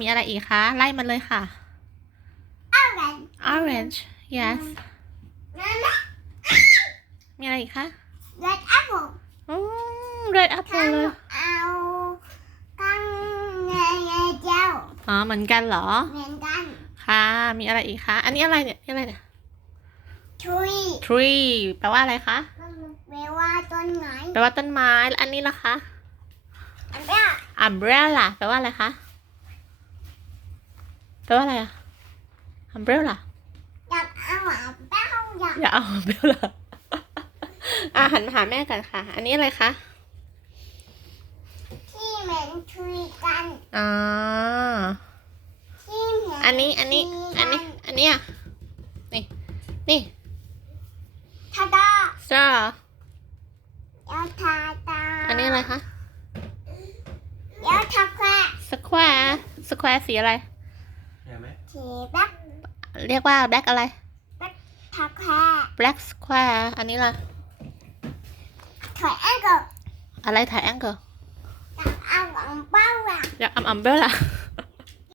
มีอะไรอีกคะ ไล่มันเลยค่ะ orange orange yes นั่นนะมีอะไรอีกคะ red apple อืม red apple เลยเอากังเงยเจ้าอ๋อเหมือนกันเหรอ เหมือนกัน ค่ะ มีอะไรอีกคะ อันนี้อะไรเนี่ยนี่อะไรเนี่ย tree tree แปลว่าอะไรคะ แปลว่าต้นไม้ แปลว่าต้นไม้ แล้วอันนี้ล่ะคะอันเนี้ย umbrella แปลว่าอะไรคะ แปลว่าอะไรอะ umbrella อยากเอาอะเป้าอยากอย่าเอา umbrella อะหันมาหาแม่กันค่ะ อันนี้อะไรคะที่เหมือน tree กันอ๋อที่เหมือนอันนี้อันนี้ อันนี้ อันนี้อะนี่นี่ทาดา straw ยาทาตาอันนี้อะไรคะยาทาแคว square square สีอะไรเห็นไหมสีแบ็ค เรียกว่า black อะไรทาแคว black square อันนี้ล่ะถอยแองเกิลอะไร triangle อยากเอาอะเป้าอะ